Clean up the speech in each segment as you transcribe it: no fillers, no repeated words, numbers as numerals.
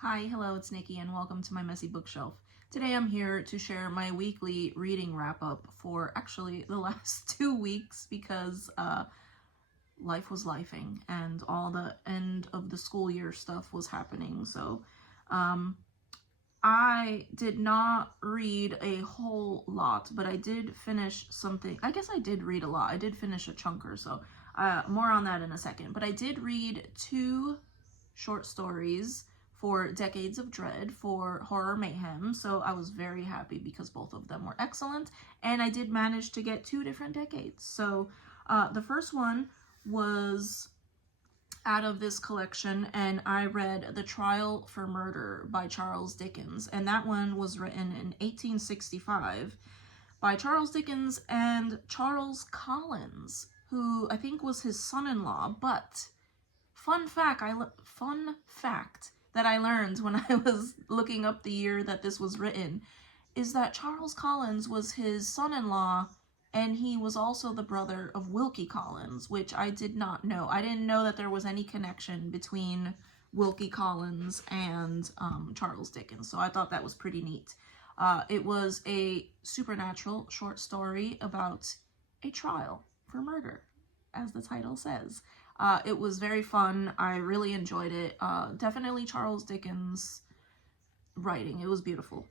Hi, hello, it's Nikki, and welcome to my messy bookshelf. Today I'm here to share my weekly reading wrap-up for actually the last 2 weeks because life was lifing and all the end of the school year stuff was happening. So I did not read a whole lot, but I did finish something. I guess I did read a lot. I did finish a chunk or so. More on that in a second. But I did read 2 short stories for Decades of Dread for Horror Mayhem, so I was very happy because both of them were excellent, and I did manage to get 2 different decades. So the first one was out of this collection, and I read The Trial for Murder by Charles Dickens, and that one was written in 1865 by Charles Dickens and Charles Collins, who I think was his son-in-law. But fun fact that I learned when I was looking up the year that this was written is that Charles Collins was his son-in-law, and he was also the brother of Wilkie Collins, which I did not know. I didn't know that there was any connection between Wilkie Collins and Charles Dickens, so I thought that was pretty neat. It was a supernatural short story about a trial for murder, as the title says. It was very fun. I really enjoyed it. Definitely Charles Dickens writing. It was beautiful.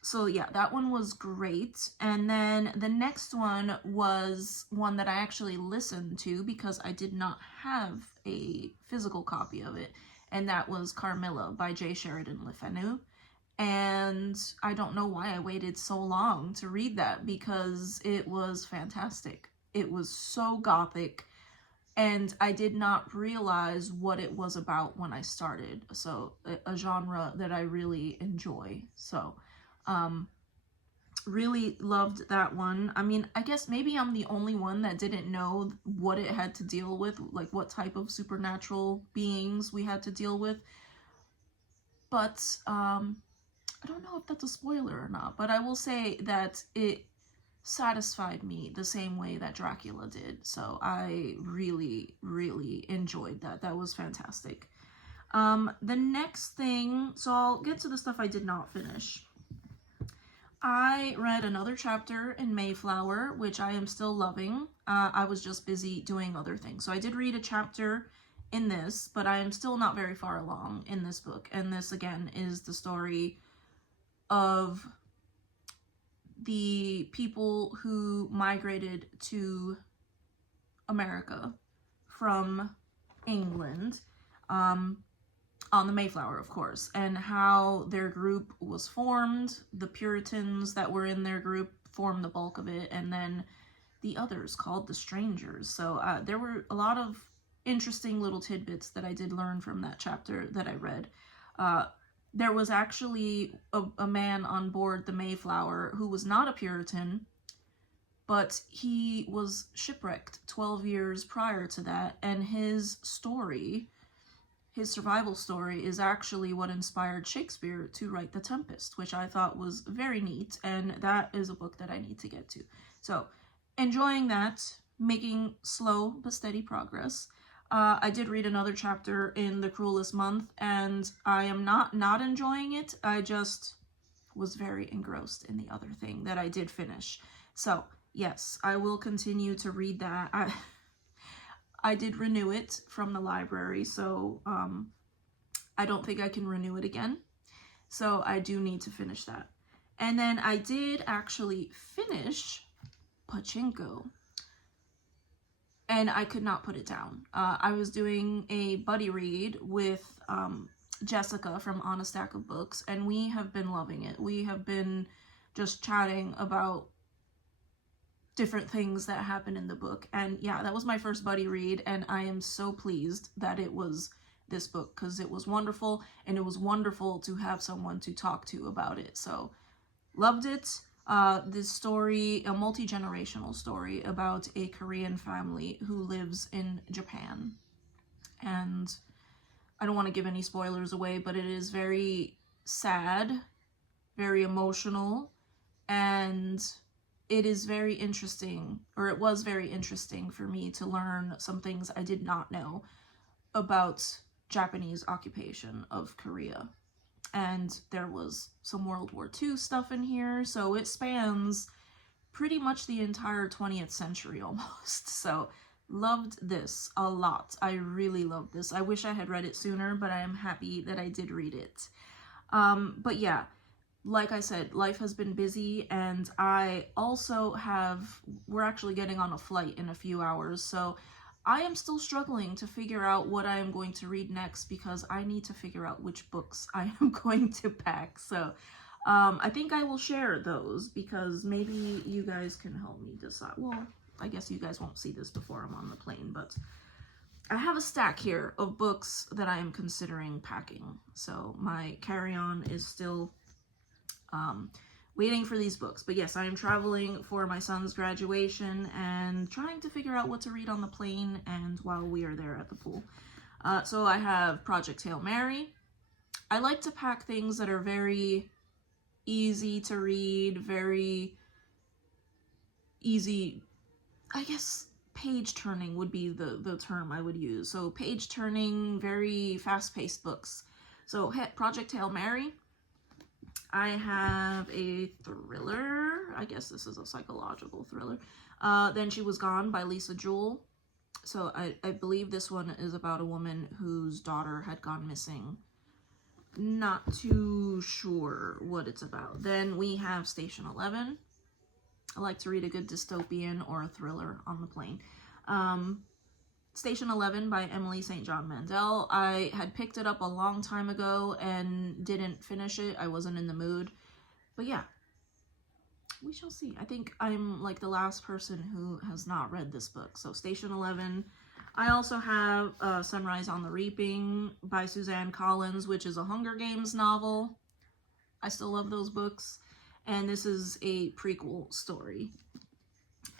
So yeah, that one was great. And then the next one was one that I actually listened to because I did not have a physical copy of it. And that was Carmilla by J. Sheridan Le Fanu. And I don't know why I waited so long to read that because it was fantastic. It was so gothic. And I did not realize what it was about when I started. So a genre that I really enjoy. So really loved that one. I mean, I guess maybe I'm the only one that didn't know what it had to deal with, like what type of supernatural beings we had to deal with. But I don't know if that's a spoiler or not, but I will say that it satisfied me the same way that Dracula did. So I really, really enjoyed that. That was fantastic. The next thing, so I'll get to the stuff I did not finish. I read another chapter in Mayflower, which I am still loving. I was just busy doing other things. So I did read a chapter in this, but I am still not very far along in this book. And this, again, is the story of the people who migrated to America from England on the Mayflower, of course, and how their group was formed. The Puritans that were in their group formed the bulk of it, and then the others called the Strangers. So there were a lot of interesting little tidbits that I did learn from that chapter that I read. There was actually a man on board the Mayflower who was not a Puritan, but he was shipwrecked 12 years prior to that, and his story, his survival story, is actually what inspired Shakespeare to write The Tempest, which I thought was very neat, and that is a book that I need to get to. So, enjoying that, making slow but steady progress. I did read another chapter in The Cruelest Month, and I am not enjoying it. I just was very engrossed in the other thing that I did finish. So, yes, I will continue to read that. I did renew it from the library, so I don't think I can renew it again. So I do need to finish that. And then I did actually finish Pachenko, and I could not put it down. I was doing a buddy read with Jessica from On a Stack of Books, and we have been loving it. We have been just chatting about different things that happen in the book. And yeah, that was my first buddy read, and I am so pleased that it was this book because it was wonderful, and it was wonderful to have someone to talk to about it. So loved it. This story, a multi-generational story about a Korean family who lives in Japan. And I don't want to give any spoilers away, but it is very sad, very emotional, and it is very interesting, or it was very interesting for me to learn some things I did not know about Japanese occupation of Korea. And there was some World War II stuff in here, so it spans pretty much the entire 20th century almost. So loved this a lot. I really loved this. I wish I had read it sooner, but I am happy that I did read it. But yeah, like I said, life has been busy, and I also we're actually getting on a flight in a few hours, so I am still struggling to figure out what I am going to read next, because I need to figure out which books I am going to pack. So I think I will share those, because maybe you guys can help me decide. Well, I guess you guys won't see this before I'm on the plane, but I have a stack here of books that I am considering packing. So my carry-on is still waiting for these books. But yes, I am traveling for my son's graduation and trying to figure out what to read on the plane and while we are there at the pool. So I have Project Hail Mary. I like to pack things that are very easy to read, very easy, I guess page turning would be the term I would use. So page turning, very fast-paced books. So Project Hail Mary. I have a thriller. I guess this is a psychological thriller. Then She Was Gone by Lisa Jewell. So I believe this one is about a woman whose daughter had gone missing. Not too sure what it's about. Then we have Station 11. I like to read a good dystopian or a thriller on the plane. Station 11 by Emily St. John Mandel. I had picked it up a long time ago and didn't finish it. I wasn't in the mood. But yeah, we shall see. I think I'm like the last person who has not read this book. So Station 11. I also have Sunrise on the Reaping by Suzanne Collins, which is a Hunger Games novel. I still love those books. And this is a prequel story.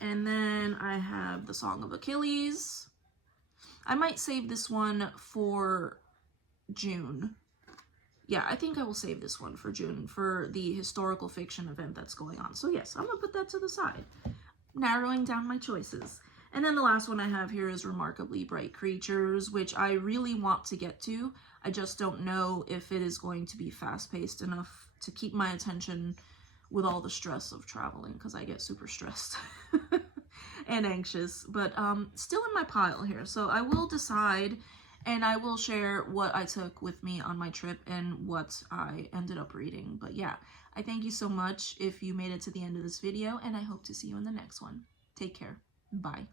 And then I have The Song of Achilles. I might save this one for June. Yeah, I think I will save this one for June for the historical fiction event that's going on. So yes, I'm going to put that to the side. Narrowing down my choices. And then the last one I have here is Remarkably Bright Creatures, which I really want to get to. I just don't know if it is going to be fast-paced enough to keep my attention with all the stress of traveling, because I get super stressed and anxious. But still in my pile here. So I will decide, and I will share what I took with me on my trip and what I ended up reading. But yeah, I thank you so much if you made it to the end of this video, and I hope to see you in the next one. Take care. Bye.